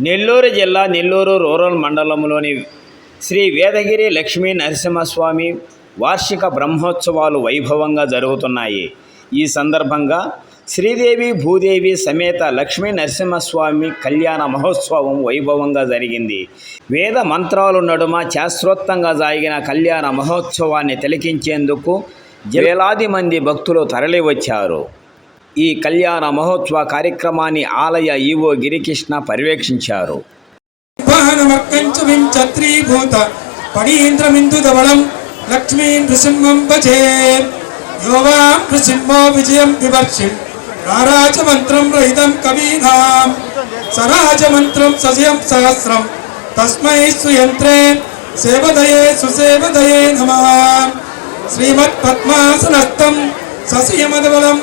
నెల్లూరు జిల్లా నెల్లూరు రూరల్ మండలంలోని శ్రీ వేదగిరి లక్ష్మీ నరసింహస్వామి వార్షిక బ్రహ్మోత్సవాలు వైభవంగా జరుగుతున్నాయి. ఈ సందర్భంగా శ్రీదేవి భూదేవి సమేత లక్ష్మీ నరసింహస్వామి కళ్యాణ మహోత్సవం వైభవంగా జరిగింది. వేద మంత్రాలు నడుమ శాస్త్రోత్తంగా సాగిన కళ్యాణ మహోత్సవాన్ని తిలకించేందుకు వేలాది మంది భక్తులు తరలివచ్చారు. ఈ కళ్యాణ మహోత్సవ కార్యక్రమాన్ని ఆలయ ఈవో గిరికృష్ణ పర్యవేక్షించారు. వాహనమర్కంచ వించత్రీభూత రారాజమంత్రం రహితం కవీనాం. సరాజమంత్రం సజయం సహస్రం. తస్మై సుయంత్రే సేవదయే సుసేవదయే నమః. శ్రీమత్ పద్మాసనస్థం ససియమదవలం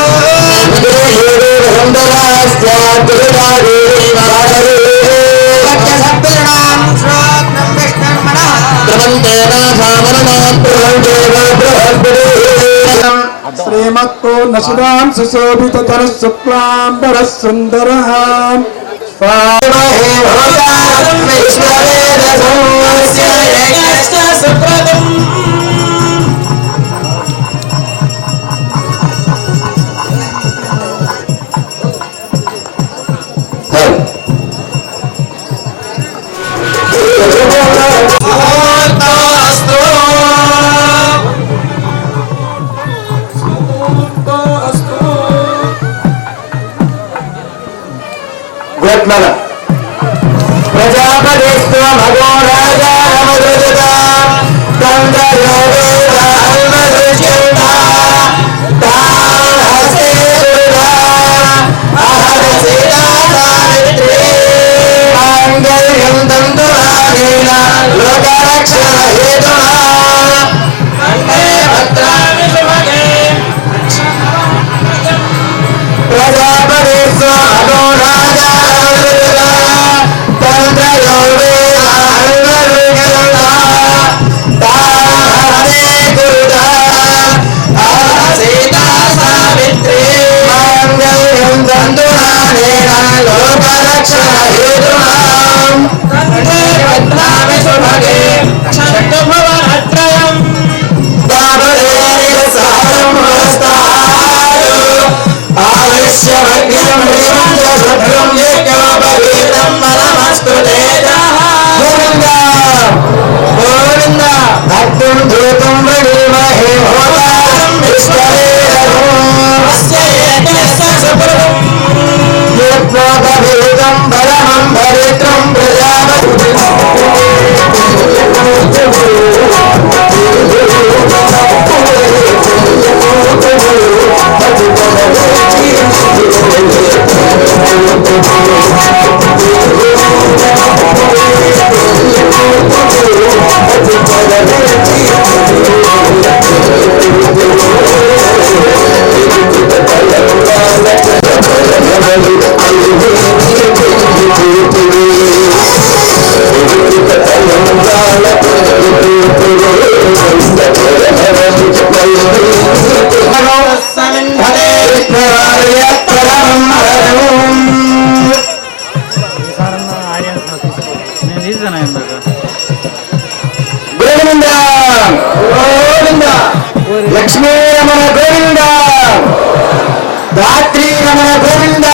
कर्णकोनसुरां सुशोभिततरः शुक्लाम्बरः सुन्दरः स्वामहे भवता विश्ववेदसंवस्य यज्ञश्च सुप्र ప్రజాపతిస్వ భగో రాజా గోవింద. లక్ష్మీ రమణ గోవింద. దాత్రి రమణ గోవింద.